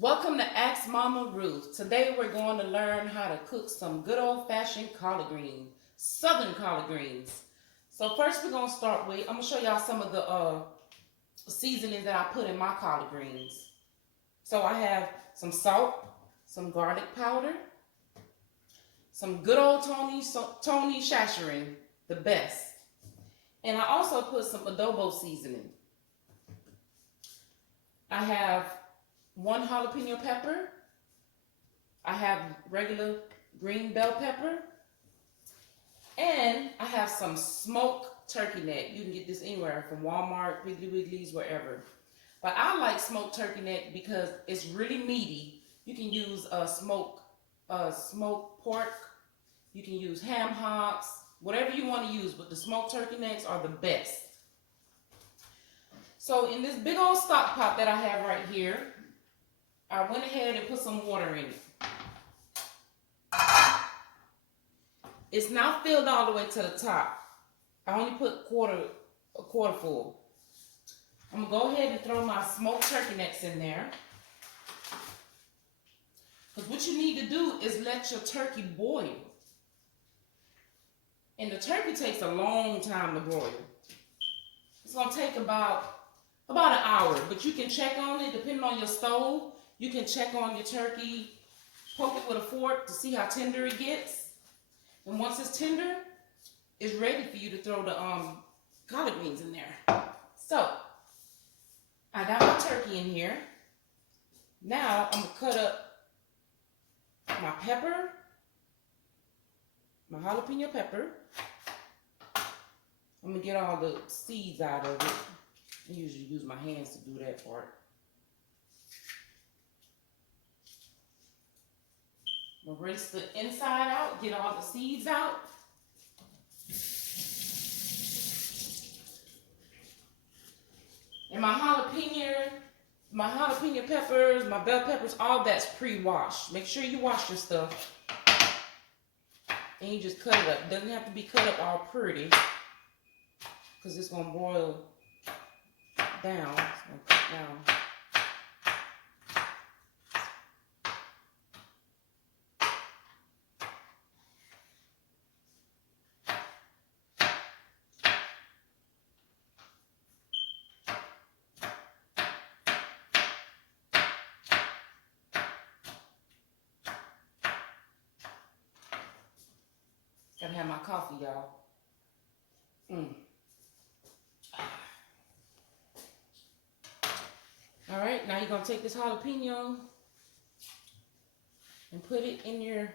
Welcome to Ask Mama Ruth. Today we're going to learn how to cook some good old-fashioned collard greens, southern collard greens. So first we're going to start with, I'm going to show y'all some of the seasonings that I put in my collard greens. So I have some salt, some garlic powder, some good old Tony Chachere's, the best. And I also put some adobo seasoning. I have one jalapeno pepper. I have regular green bell pepper. And I have some smoked turkey neck. You can get this anywhere from Walmart, Piggly Wiggly's, wherever. But I like smoked turkey neck because it's really meaty. You can use smoked pork. You can use ham hocks, whatever you want to use, but the smoked turkey necks are the best. So in this big old stock pot that I have right here, I went ahead and put some water in it. It's not filled all the way to the top. I only put a quarter full. I'm gonna go ahead and throw my smoked turkey necks in there. Because what you need to do is let your turkey boil. And the turkey takes a long time to broil. It's gonna take about an hour, but you can check on it depending on your stove. You can check on your turkey, poke it with a fork to see how tender it gets. And once it's tender, it's ready for you to throw the collard greens in there. So, I got my turkey in here. Now, I'm going to cut up my pepper, my jalapeno pepper. I'm going to get all the seeds out of it. I usually use my hands to do that part. I'm going to rinse the inside out, get all the seeds out. And my jalapeno peppers, my bell peppers, all that's pre-washed. Make sure you wash your stuff. And you just cut it up. It doesn't have to be cut up all pretty, because it's going to boil down. It's going to cook down. Gotta have my coffee, y'all. All right, now you're gonna take this jalapeno and put it in your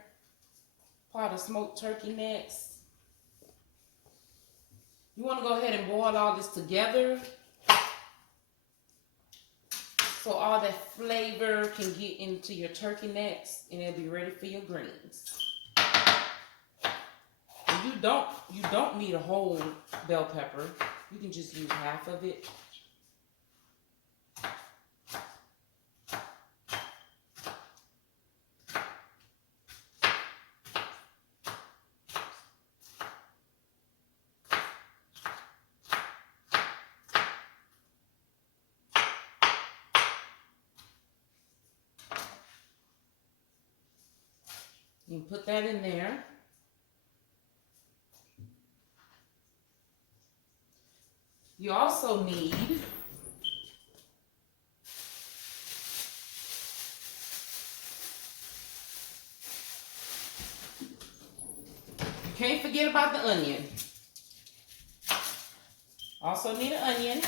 pot of smoked turkey necks. You wanna go ahead and boil all this together so all that flavor can get into your turkey necks and it'll be ready for your greens. You don't need a whole bell pepper. You can just use half of it. You can put that in there. You also need can't forget about the onion. Also need an onion.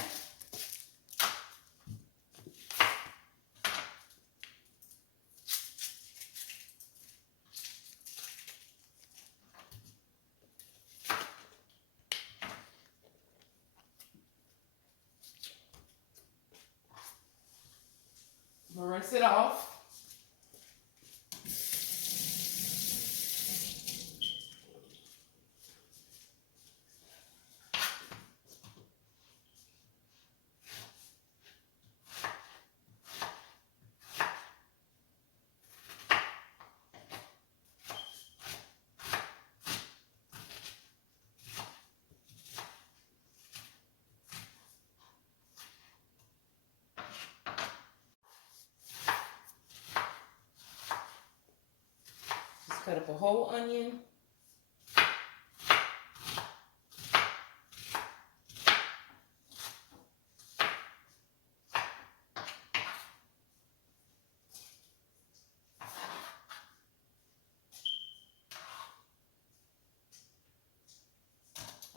I'm gonna rinse it off. cut up a whole onion.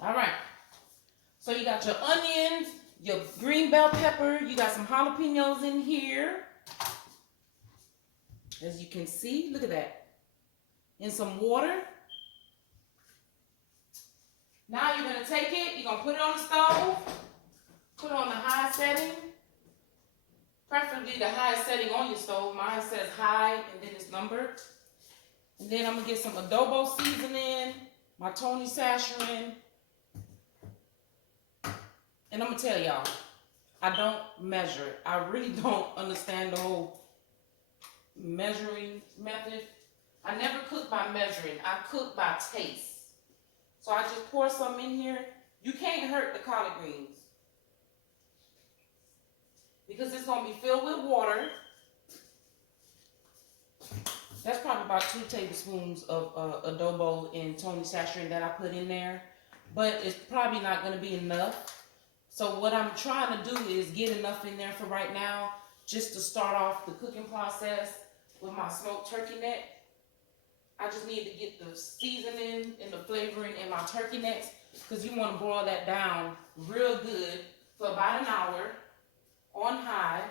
All right. So you got your onions, your green bell pepper, you got some jalapenos in here. As you can see, look at that. And some water. Now you're going to take it, you're going to put it on the stove, put it on the high setting. Preferably the highest setting on your stove. Mine says high and then it's numbered. And then I'm going to get some adobo seasoning, my Tony Chachere's. And I'm going to tell y'all, I don't measure. I really don't understand the whole measuring method. I never cook by measuring. I cook by taste. So I just pour some in here. You can't hurt the collard greens, because it's going to be filled with water. That's probably about 2 tablespoons of adobo and Tony Chachere's that I put in there. But it's probably not going to be enough. So what I'm trying to do is get enough in there for right now, just to start off the cooking process with my smoked turkey neck. I just need to get the seasoning and the flavoring in my turkey necks, because you want to boil that down real good for about an hour on high.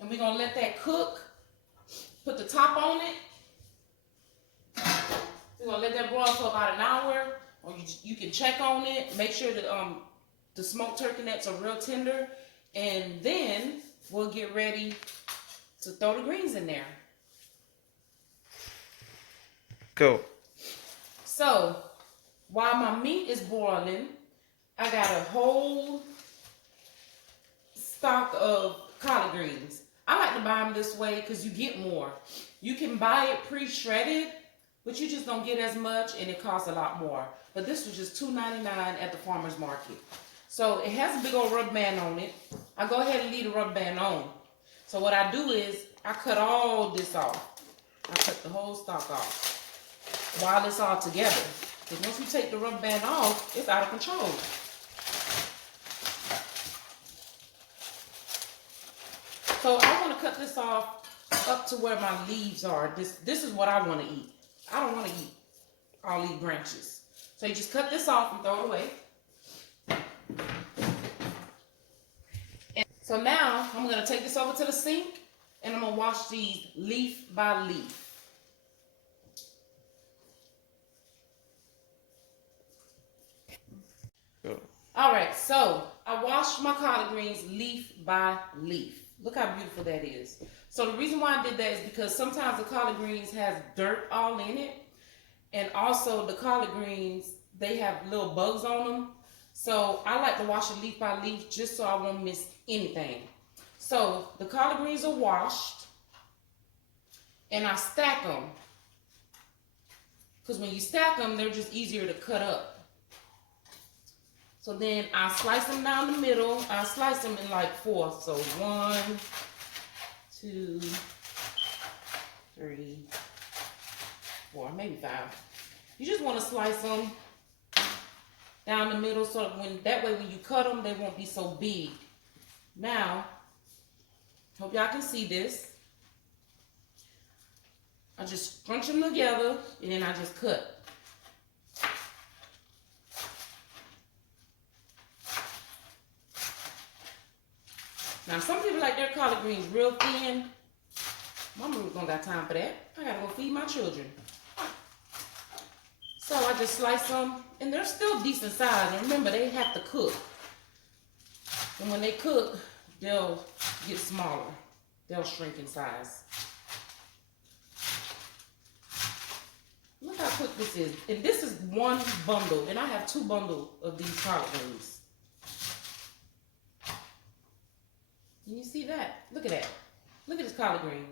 And we're going to let that cook. Put the top on it. We're going to let that boil for about an hour. Or you can check on it. Make sure that the smoked turkey necks are real tender. And then we'll get ready to throw the greens in there. Go. So, while my meat is boiling, I got a whole stock of collard greens. I like to buy them this way because you get more. You can buy it pre-shredded, but you just don't get as much, and it costs a lot more. But this was just $2.99 at the farmer's market. So it has a big old rubber band on it. I go ahead and leave the rubber band on. So what I do is I cut all this off. I cut the whole stock off while it's all together. Because once you take the rubber band off, it's out of control. So I want to cut this off up to where my leaves are. This is what I want to eat. I don't want to eat all these branches. So you just cut this off and throw it away. And so now I'm going to take this over to the sink, and I'm going to wash these leaf by leaf. All right, so I washed my collard greens leaf by leaf. Look how beautiful that is. So the reason why I did that is because sometimes the collard greens has dirt all in it. And also the collard greens, they have little bugs on them. So I like to wash it leaf by leaf just so I won't miss anything. So the collard greens are washed, and I stack them. Because when you stack them, they're just easier to cut up. So then I slice them down the middle. I slice them in like 4. So 1, 2, 3, 4, maybe 5. You just want to slice them down the middle, so that way when you cut them, they won't be so big. Now, hope y'all can see this. I just scrunch them together, and then I just cut. Now, some people like their collard greens real thin. Mama don't got time for that. I gotta go feed my children. So I just slice them, and they're still decent size. And remember, they have to cook. And when they cook, they'll get smaller. They'll shrink in size. Look how quick this is. And this is 1 bundle, and I have 2 bundles of these collard greens. Can you see that? Look at that. Look at this collard green.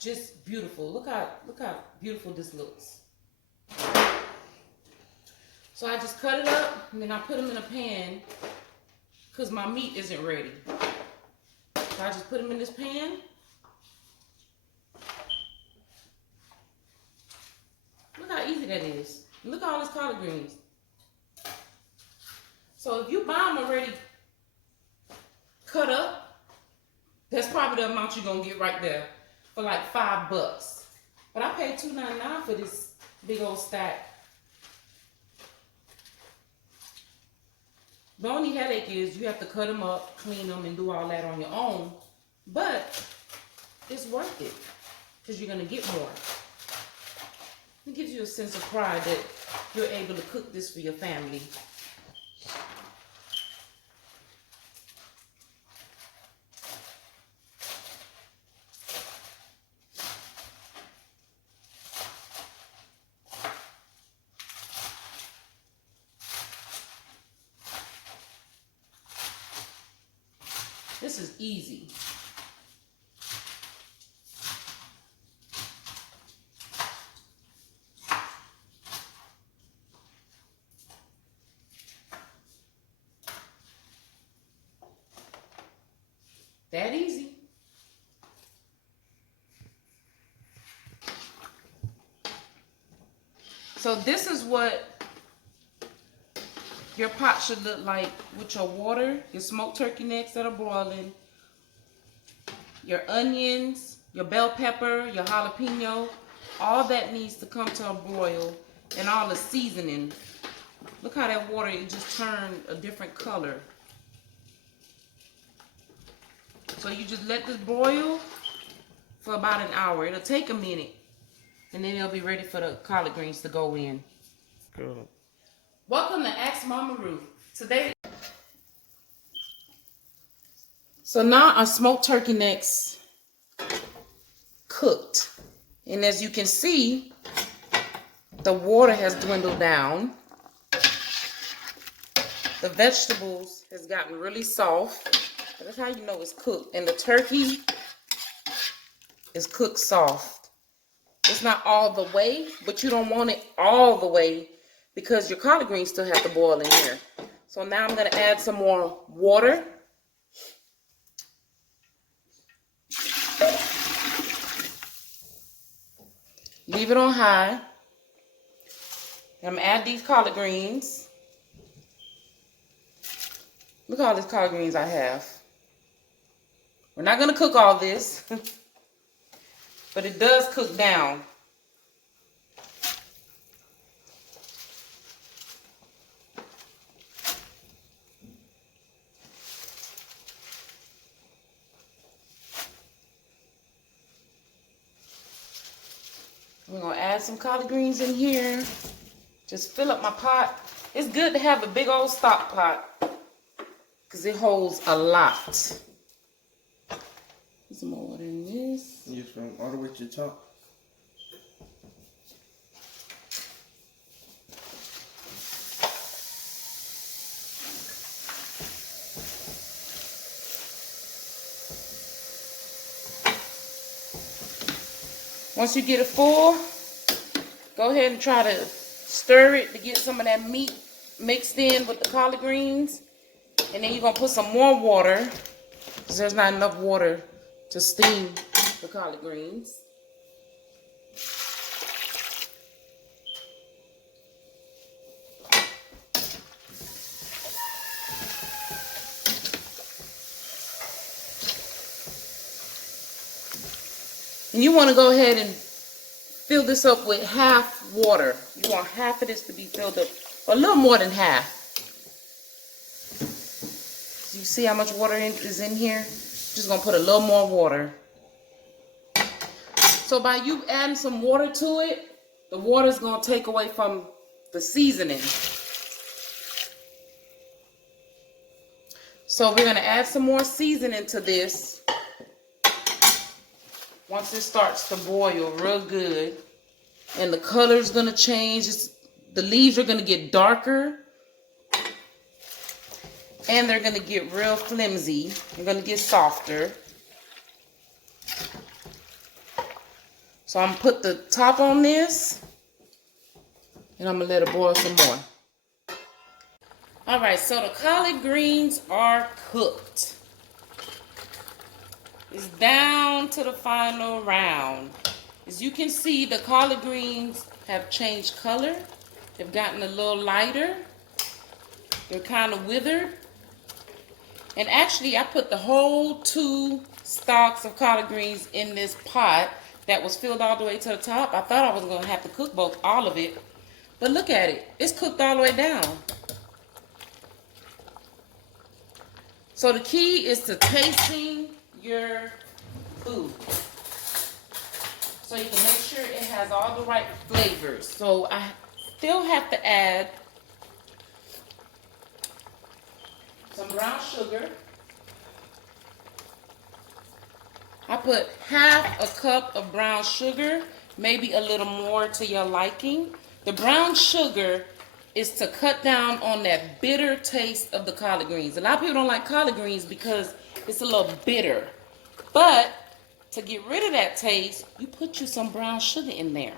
Just beautiful. Look how beautiful this looks. So I just cut it up, and then I put them in a pan because my meat isn't ready. So I just put them in this pan. all his collard greens. So if you buy them already cut up, that's probably the amount you're gonna get right there for like $5. But I paid $2.99 for this big old stack. The only headache is you have to cut them up, clean them, and do all that on your own. But it's worth it because you're gonna get more. It gives you a sense of pride that you're able to cook this for your family. This is easy. That easy. So this is what your pot should look like with your water, your smoked turkey necks that are broiling, your onions, your bell pepper, your jalapeno. All that needs to come to a boil, and all the seasoning. Look how that water, it just turned a different color. So you just let this boil for about an hour. It'll take a minute, and then it'll be ready for the collard greens to go in. Good. Welcome to Ask Mama Ruth. Today, so now our smoked turkey necks cooked, and as you can see, the water has dwindled down. The vegetables has gotten really soft. That's how you know it's cooked. And the turkey is cooked soft. It's not all the way, but you don't want it all the way because your collard greens still have to boil in here. So now I'm going to add some more water. Leave it on high. I'm going to add these collard greens. Look at all these collard greens I have. We're not going to cook all this, but it does cook down. We're going to add some collard greens in here. Just fill up my pot. It's good to have a big old stock pot because it holds a lot. Some more water in this. Yes, from all the way to the top. Once you get it full, go ahead and try to stir it to get some of that meat mixed in with the collard greens. And then you're going to put some more water because there's not enough water to steam the collard greens. And you want to go ahead and fill this up with half water. You want half of this to be filled up, a little more than half. So you see how much water is in here? Just gonna put a little more water. So by you adding some water to it, the water is gonna take away from the seasoning. So we're gonna add some more seasoning to this. Once it starts to boil real good, and the color is gonna change, the leaves are gonna get darker, and they're gonna get real flimsy. They're gonna get softer. So I'm gonna put the top on this, and I'm gonna let it boil some more. All right, so the collard greens are cooked. It's down to the final round. As you can see, the collard greens have changed color. They've gotten a little lighter. They're kind of withered. And actually, I put the whole 2 stalks of collard greens in this pot that was filled all the way to the top. I thought I was going to have to cook all of it. But look at it. It's cooked all the way down. So the key is to tasting your food. So you can make sure it has all the right flavors. So I still have to add some brown sugar. I put half a cup of brown sugar, maybe a little more to your liking. The brown sugar is to cut down on that bitter taste of the collard greens. A lot of people don't like collard greens because it's a little bitter. But to get rid of that taste, you put you some brown sugar in there.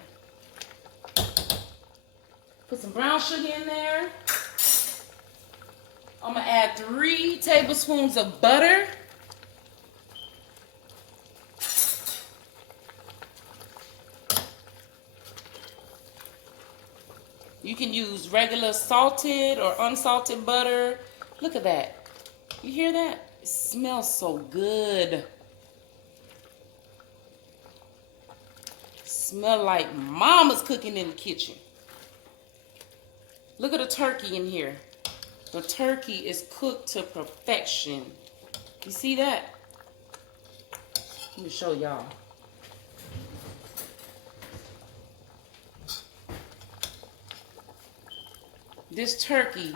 Put some brown sugar in there. I'm going to add 3 tablespoons of butter. You can use regular salted or unsalted butter. Look at that. You hear that? It smells so good. Smell like mama's cooking in the kitchen. Look at the turkey in here. The turkey is cooked to perfection. You see that? Let me show y'all. This turkey,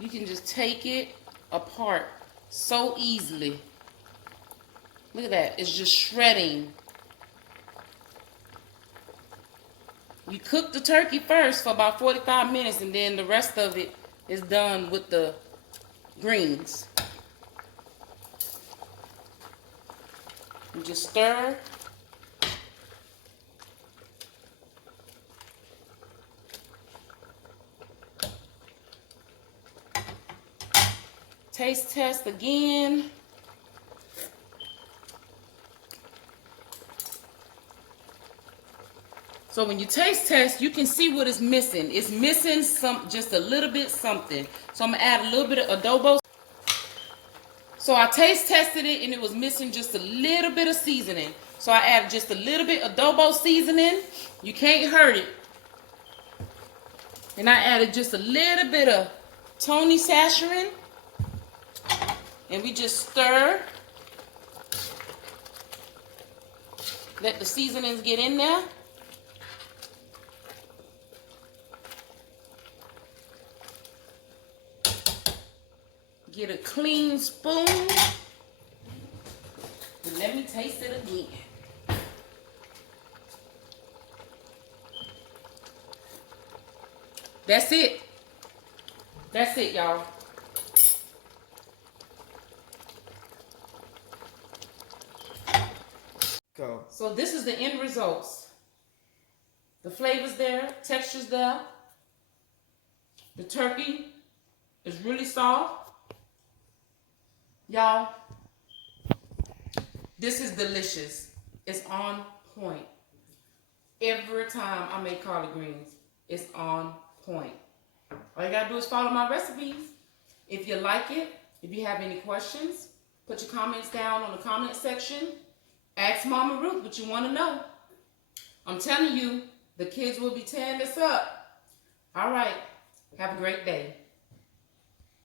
you can just take it apart so easily. Look at that. It's just shredding. You cook the turkey first for about 45 minutes, and then the rest of it is done with the greens. You just stir. Taste test again. So when you taste test, you can see what is missing. It's missing just a little bit something. So I'm gonna add a little bit of adobo. So I taste tested it and it was missing just a little bit of seasoning. So I added just a little bit adobo seasoning. You can't hurt it. And I added just a little bit of Tony Saccharin. And we just stir. Let the seasonings get in there. Get a clean spoon. And let me taste it again. That's it. That's it, y'all. Go. So this is the end results. The flavor's there, texture's there. The turkey is really soft. Y'all, this is delicious. It's on point. Every time I make collard greens, it's on point. All you gotta do is follow my recipes. If you like it, if you have any questions, put your comments down on the comment section. Ask Mama Ruth what you want to know. I'm telling you, the kids will be tearing this up. All right. Have a great day.